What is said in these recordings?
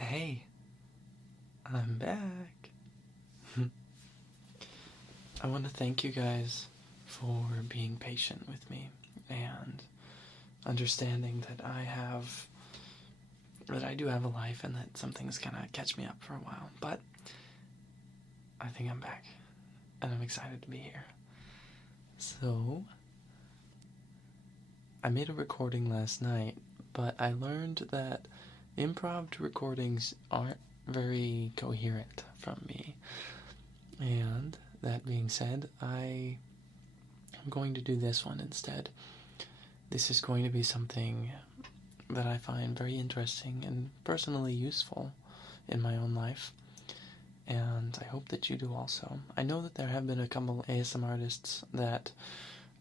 Hey, I'm back. I want to thank you guys for being patient with me and understanding that I do have a life and that some things kind of catch me up for a while. But I think I'm back and I'm excited to be here. So, I made a recording last night, but I learned that improv recordings aren't very coherent from me. And that being said, I am going to do this one instead. This is going to be something that I find very interesting and personally useful in my own life. And I hope that you do also. I know that there have been a couple ASM artists that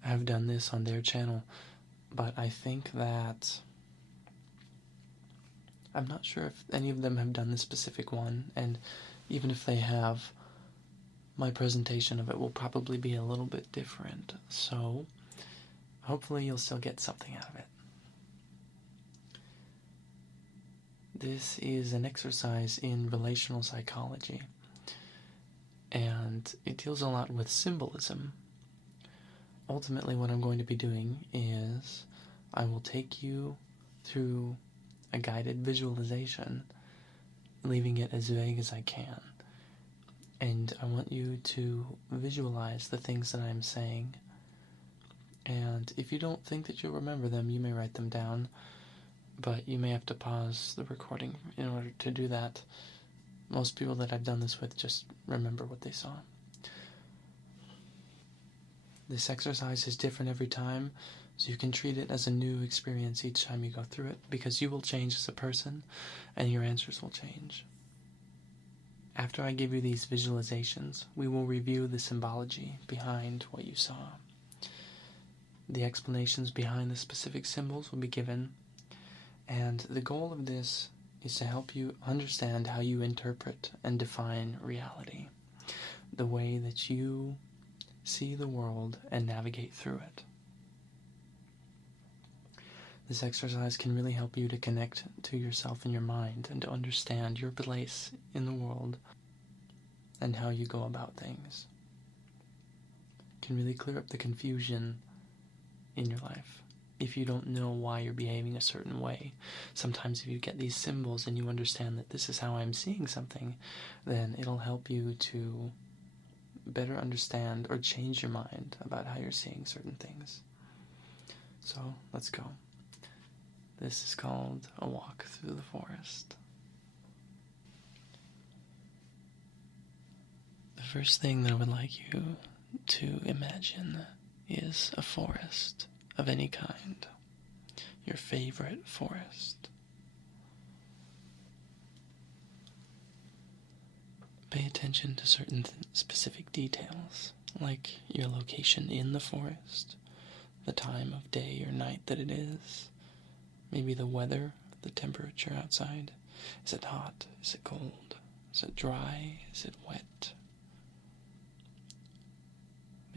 have done this on their channel, but I think that I'm not sure if any of them have done this specific one, and even if they have, my presentation of it will probably be a little bit different, so hopefully you'll still get something out of it. This is an exercise in relational psychology, and it deals a lot with symbolism. Ultimately, what I'm going to be doing is I will take you through a guided visualization, leaving it as vague as I can. And I want you to visualize the things that I'm saying. And if you don't think that you'll remember them, you may write them down, but you may have to pause the recording in order to do that. Most people that I've done this with just remember what they saw. This exercise is different every time, so you can treat it as a new experience each time you go through it, because you will change as a person, and your answers will change. After I give you these visualizations, we will review the symbology behind what you saw. The explanations behind the specific symbols will be given, and the goal of this is to help you understand how you interpret and define reality, the way that you see the world and navigate through it. This exercise can really help you to connect to yourself in your mind and to understand your place in the world and how you go about things. It can really clear up the confusion in your life if you don't know why you're behaving a certain way. Sometimes if you get these symbols and you understand that this is how I'm seeing something, then it'll help you to better understand or change your mind about how you're seeing certain things. So, let's go. This is called A Walk Through the Forest. The first thing that I would like you to imagine is a forest of any kind. Your favorite forest. Pay attention to certain specific details, like your location in the forest, the time of day or night that it is, maybe the weather, the temperature outside. Is it hot? Is it cold? Is it dry? Is it wet?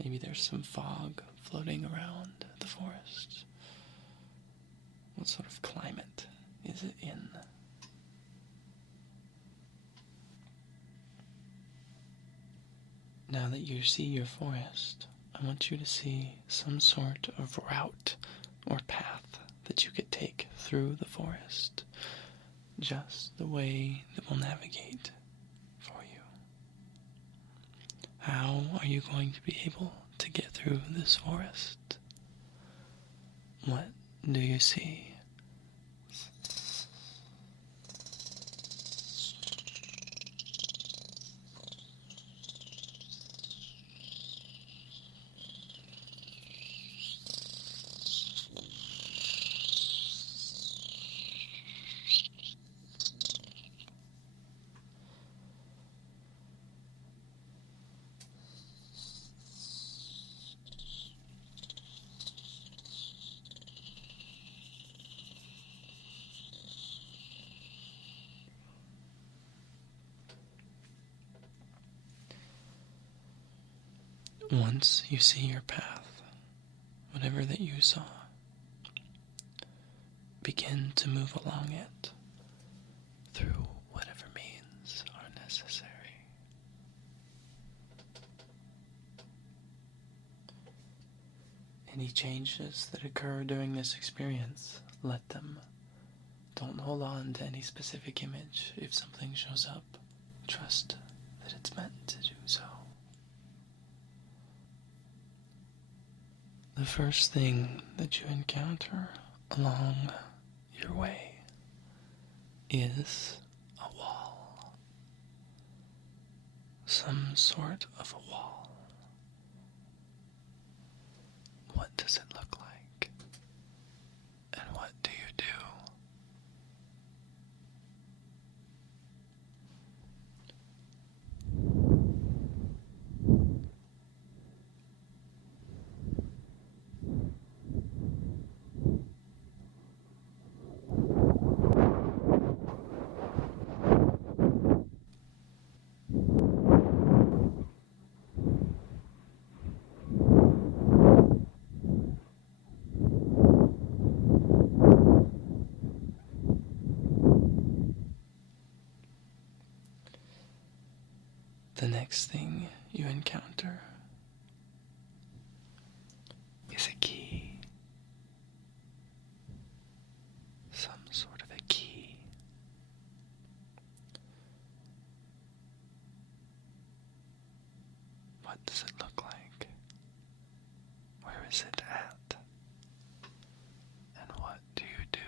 Maybe there's some fog floating around the forest. What sort of climate is it in? Now that you see your forest, I want you to see some sort of route or path that you could take through the forest, just the way that will navigate for you. How are you going to be able to get through this forest? What do you see? Once you see your path, whatever that you saw, begin to move along it through Any changes that occur during this experience, let them. Don't hold on to any specific image if something shows up. Trust that it's meant to do so. The first thing that you encounter along your way is a wall. Some sort of a wall. What does it look like? And what do you do? The next thing you encounter is a key. Some sort of a key. What does it look like? Where is it at? And what do you do?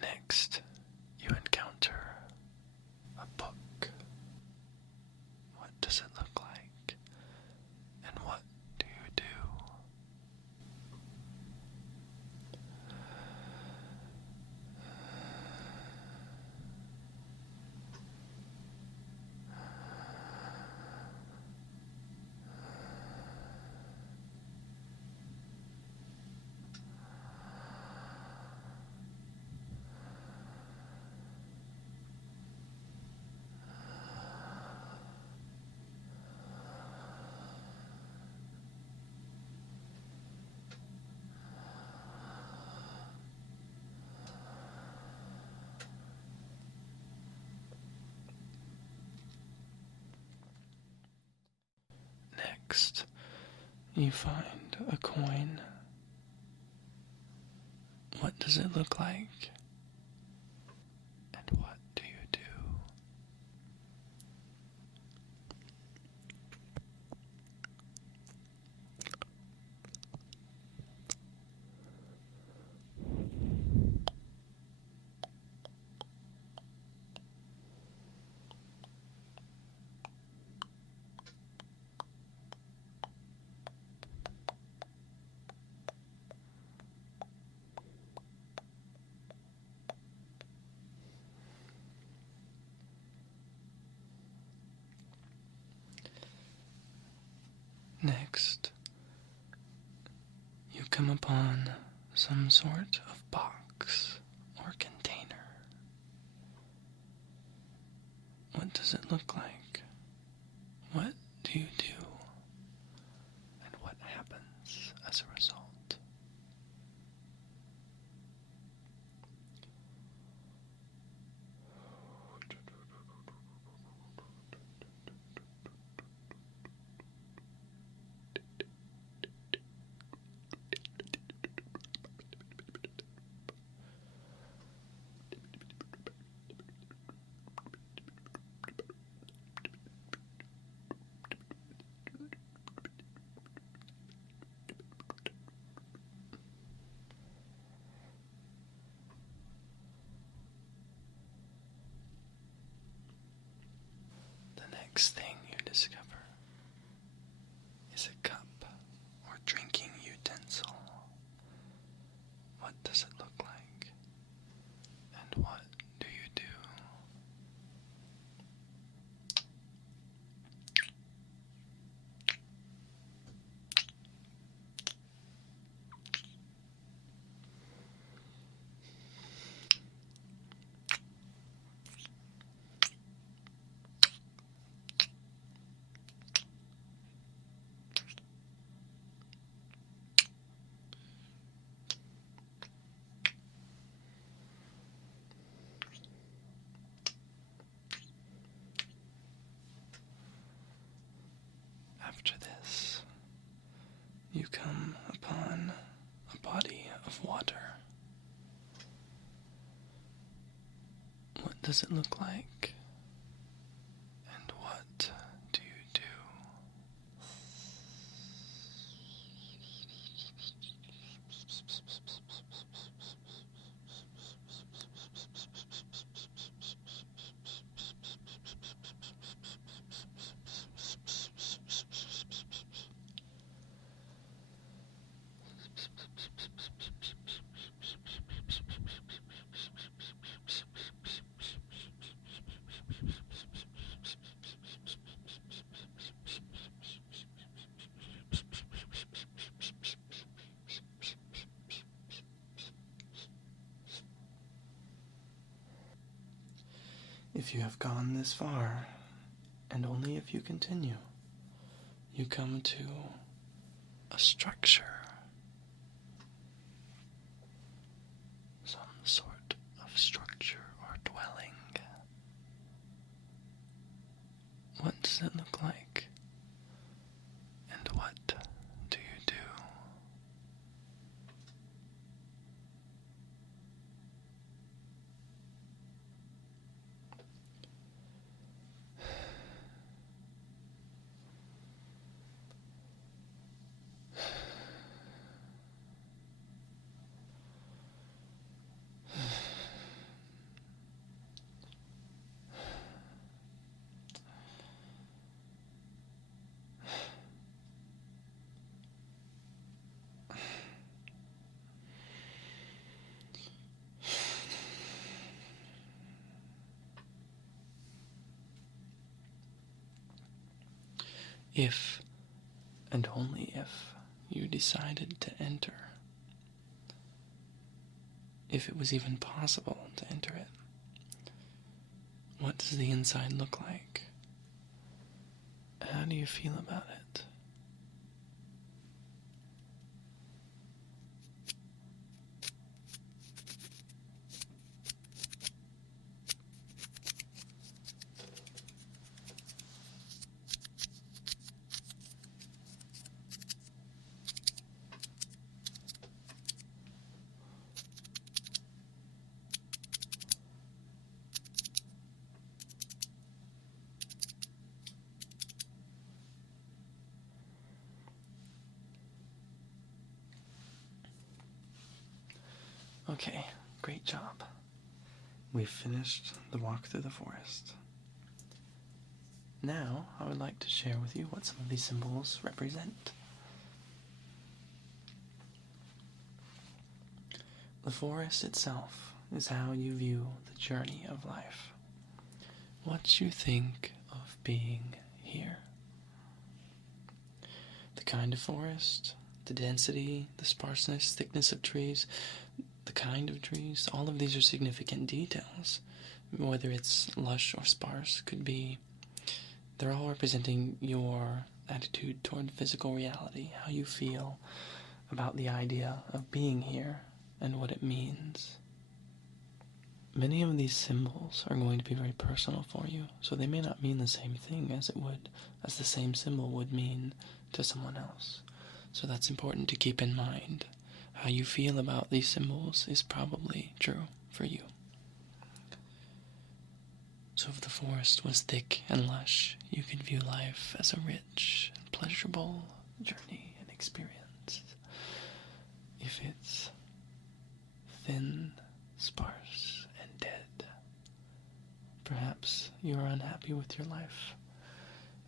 Next, you encounter a book. What does it look like? And what do you do? Next, you find a coin. What does it look like? And what do you do? Next, you come upon some sort of box or container. What does it look like? What do you do? And what happens as a result? Next thing you discover is a cup or of water. What does it look like? And what do you do? If you have gone this far, and only if you continue, you come to a structure, some sort of structure or dwelling. What does it look like? And what do you do? If, and only if, you decided to enter, if it was even possible to enter it, what does the inside look like? How do you feel about it? Okay, great job. We've finished the walk through the forest. Now, I would like to share with you what some of these symbols represent. The forest itself is how you view the journey of life. What you think of being here. The kind of forest, the density, the sparseness, thickness of trees, the kind of trees, all of these are significant details. Whether it's lush or sparse could be, they're all representing your attitude toward physical reality, how you feel about the idea of being here and what it means. Many of these symbols are going to be very personal for you, so they may not mean the same thing as the same symbol would mean to someone else. So that's important to keep in mind. How you feel about these symbols is probably true for you. So if the forest was thick and lush, you could view life as a rich and pleasurable journey and experience. If it's thin, sparse, and dead, perhaps you are unhappy with your life,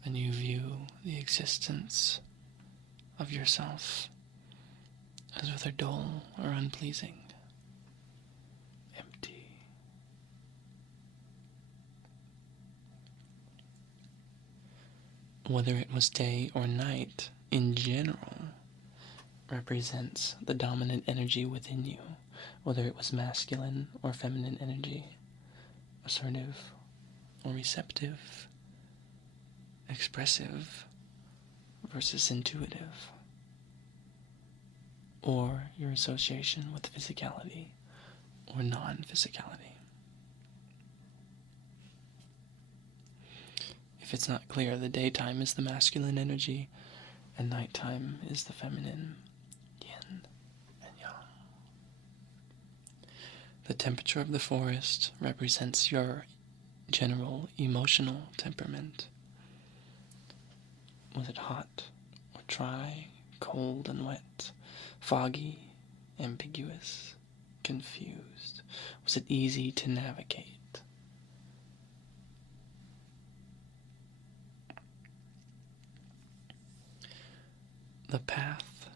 and you view the existence of yourself as whether dull or unpleasing, empty. Whether it was day or night, in general, represents the dominant energy within you, whether it was masculine or feminine energy, assertive or receptive, expressive versus intuitive, or your association with physicality or non-physicality. If it's not clear, the daytime is the masculine energy and nighttime is the feminine, yin and yang. The temperature of the forest represents your general emotional temperament. Was it hot or dry, cold and wet, foggy, ambiguous, confused? Was it easy to navigate? The path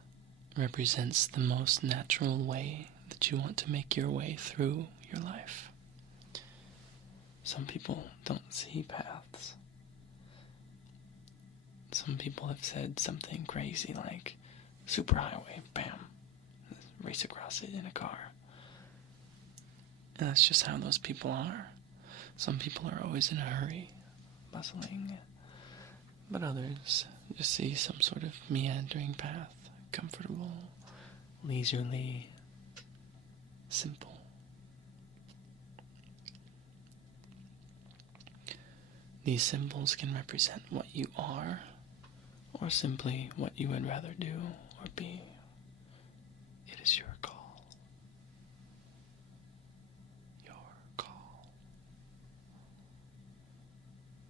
represents the most natural way that you want to make your way through your life. Some people don't see paths. Some people have said something crazy like, superhighway, bam, race across it in a car. And that's just how those people are. Some people are always in a hurry, bustling, but others just see some sort of meandering path, comfortable, leisurely, simple. These symbols can represent what you are, or simply what you would rather do or be. It is your call. Your call.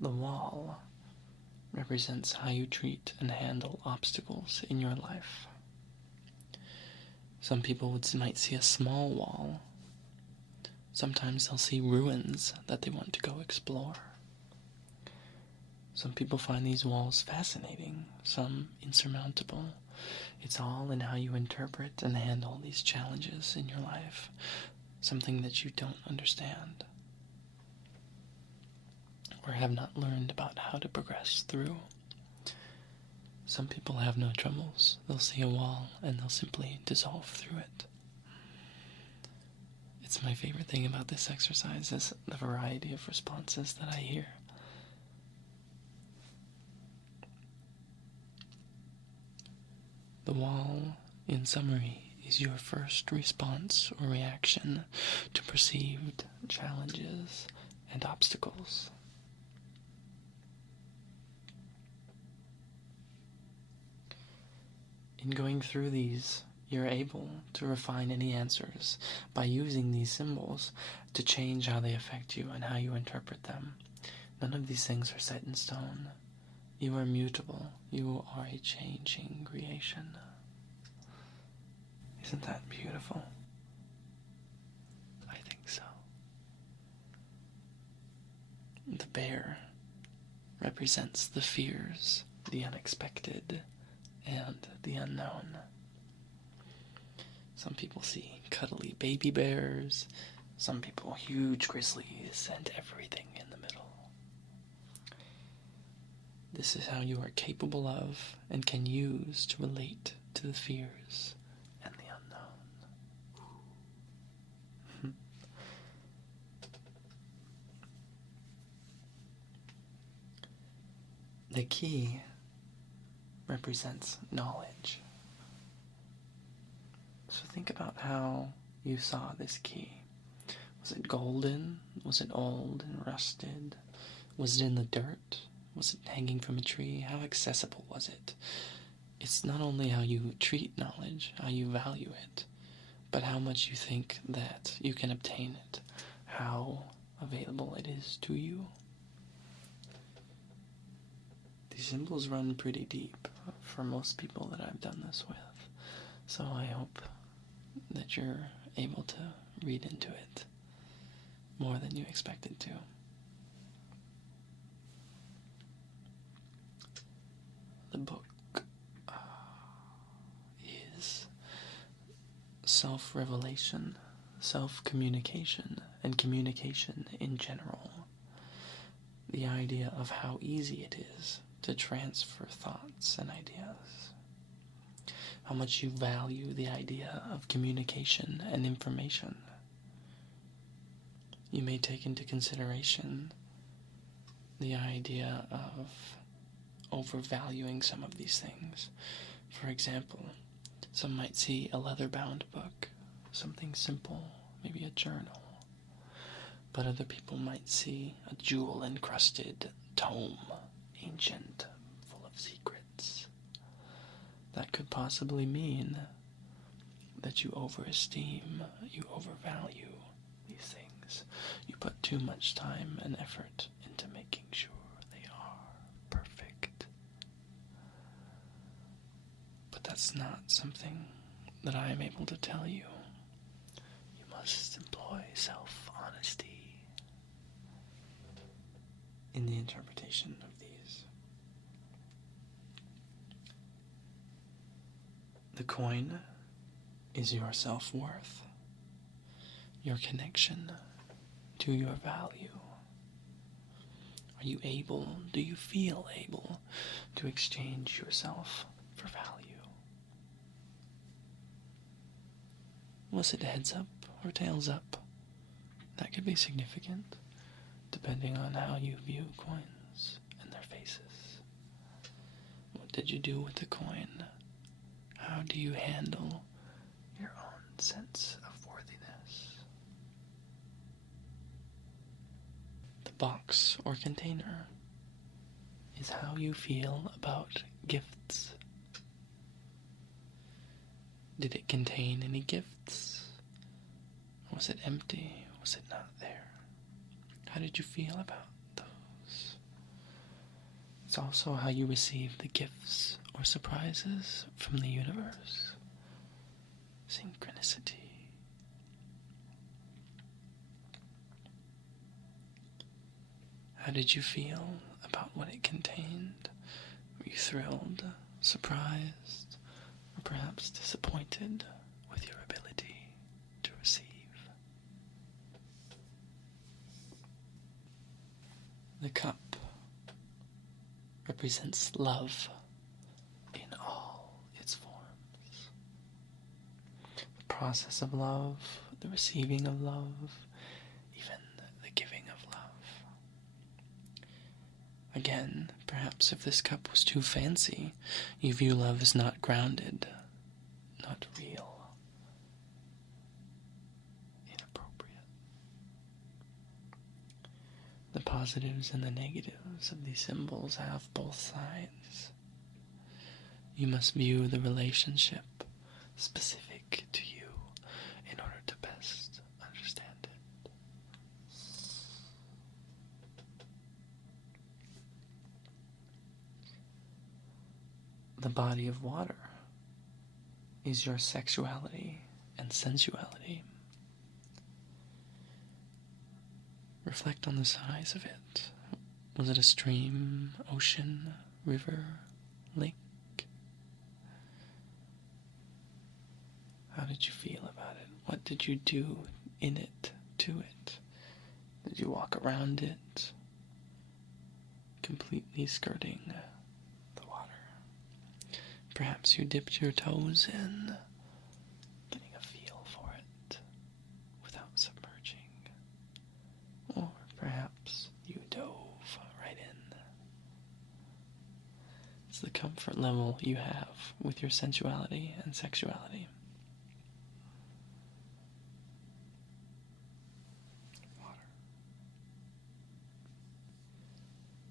The wall represents how you treat and handle obstacles in your life. Some people might see a small wall. Sometimes they'll see ruins that they want to go explore. Some people find these walls fascinating, some insurmountable. It's all in how you interpret and handle these challenges in your life, something that you don't understand or have not learned about how to progress through. Some people have no troubles. They'll see a wall and they'll simply dissolve through it. It's my favorite thing about this exercise is the variety of responses that I hear. The wall, in summary, is your first response or reaction to perceived challenges and obstacles. In going through these, you're able to refine any answers by using these symbols to change how they affect you and how you interpret them. None of these things are set in stone. You are mutable. You are a changing creation. Isn't that beautiful? I think so. The bear represents the fears, the unexpected, and the unknown. Some people see cuddly baby bears, some people huge grizzlies, and everything in the middle. This is how you are capable of and can use to relate to the fears and the unknown. The key represents knowledge. So think about how you saw this key. Was it golden? Was it old and rusted? Was it in the dirt? Was it hanging from a tree? How accessible was it? It's not only how you treat knowledge, how you value it, but how much you think that you can obtain it, how available it is to you. These symbols run pretty deep for most people that I've done this with, so I hope that you're able to read into it more than you expected to. The book is self-revelation, self-communication, and communication in general. The idea of how easy it is to transfer thoughts and ideas. How much you value the idea of communication and information. You may take into consideration the idea of overvaluing some of these things. For example, some might see a leather-bound book, something simple, maybe a journal. But other people might see a jewel-encrusted tome, ancient, full of secrets. That could possibly mean that you overesteem, you overvalue these things. You put too much time and effort into making sure they are perfect. But that's not something that I am able to tell you. You must employ self-honesty in the interpretation of these. The coin is your self-worth, your connection to your value. Are you able, do you feel able to exchange yourself for value? Was it heads up or tails up? That could be significant, depending on how you view coins and their faces. What did you do with the coin? How do you handle your own sense of worthiness? The box or container is how you feel about gifts. Did it contain any gifts? Was it empty? Was it not there? How did you feel about those? It's also how you receive the gifts or surprises from the universe. Synchronicity. How did you feel about what it contained? Were you thrilled, surprised, or perhaps disappointed with your ability to receive? The cup represents love in all its forms. The process of love, the receiving of love, even the giving of love. Again, perhaps if this cup was too fancy, you view love as not grounded, not real, inappropriate. The positives and the negatives of these symbols have both sides. You must view the relationship specific to you in order to best understand it. The body of water is your sexuality and sensuality. Reflect on the size of it. Was it a stream, ocean, river, lake? How did you feel about it? What did you do in it, to it? Did you walk around it, completely skirting the water? Perhaps you dipped your toes in, getting a feel for it without submerging. Or perhaps you dove right in. It's the comfort level you have with your sensuality and sexuality.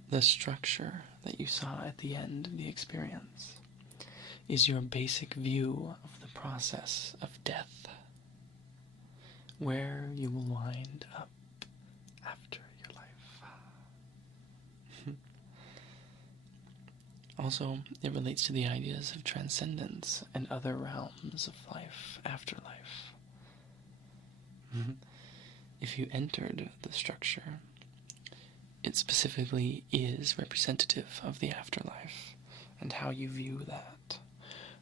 The structure that you saw at the end of the experience is your basic view of the process of death, where you will wind up after your life. Also, it relates to the ideas of transcendence and other realms of life, afterlife. If you entered the structure, it specifically is representative of the afterlife and how you view that.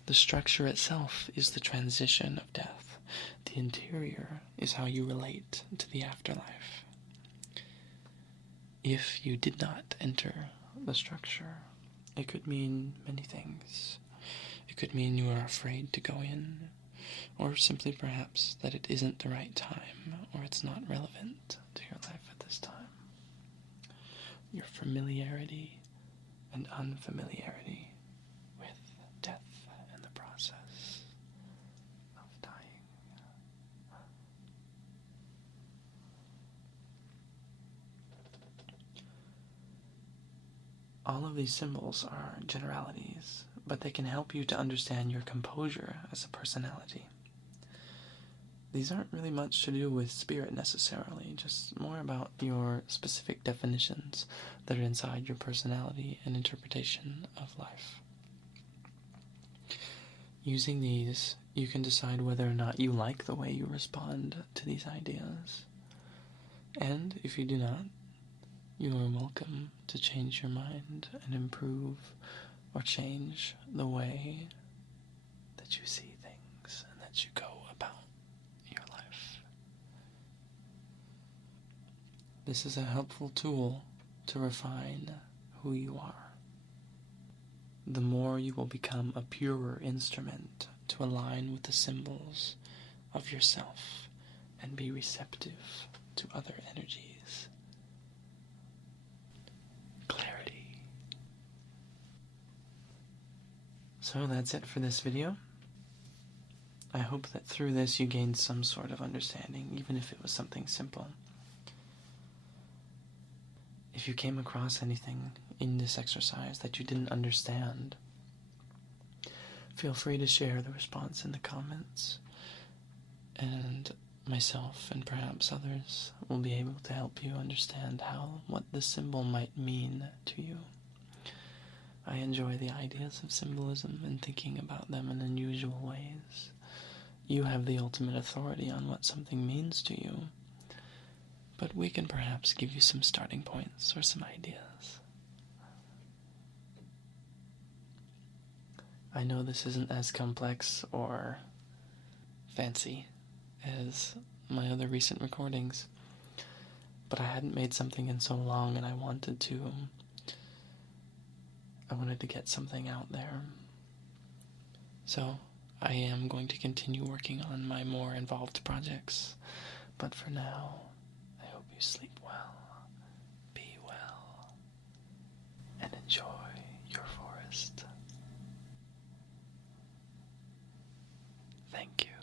The structure itself is the transition of death. The interior is how you relate to the afterlife. If you did not enter the structure, it could mean many things. It could mean you are afraid to go in, or simply perhaps that it isn't the right time, or it's not relevant to your life at this time. Your familiarity and unfamiliarity with death and the process of dying. All of these symbols are generalities, but they can help you to understand your composure as a personality. these aren't really much to do with spirit necessarily, just more about your specific definitions that are inside your personality and interpretation of life. Using these, you can decide whether or not you like the way you respond to these ideas. And if you do not, you are welcome to change your mind and improve or change the way that you see things and that you go about your life. This is a helpful tool to refine who you are. The more you will become a purer instrument to align with the symbols of yourself and be receptive to other energies. Clarity. So that's it for this video. I hope that through this you gained some sort of understanding, even if it was something simple. If you came across anything in this exercise that you didn't understand, feel free to share the response in the comments, and myself and perhaps others will be able to help you understand what the symbol might mean to you. I enjoy the ideas of symbolism and thinking about them in unusual ways. You have the ultimate authority on what something means to you, but we can perhaps give you some starting points or some ideas. I know this isn't as complex or fancy as my other recent recordings, but I hadn't made something in so long, and I wanted to get something out there. So I am going to continue working on my more involved projects, but for now, I hope you sleep well, be well, and enjoy your forest. Thank you.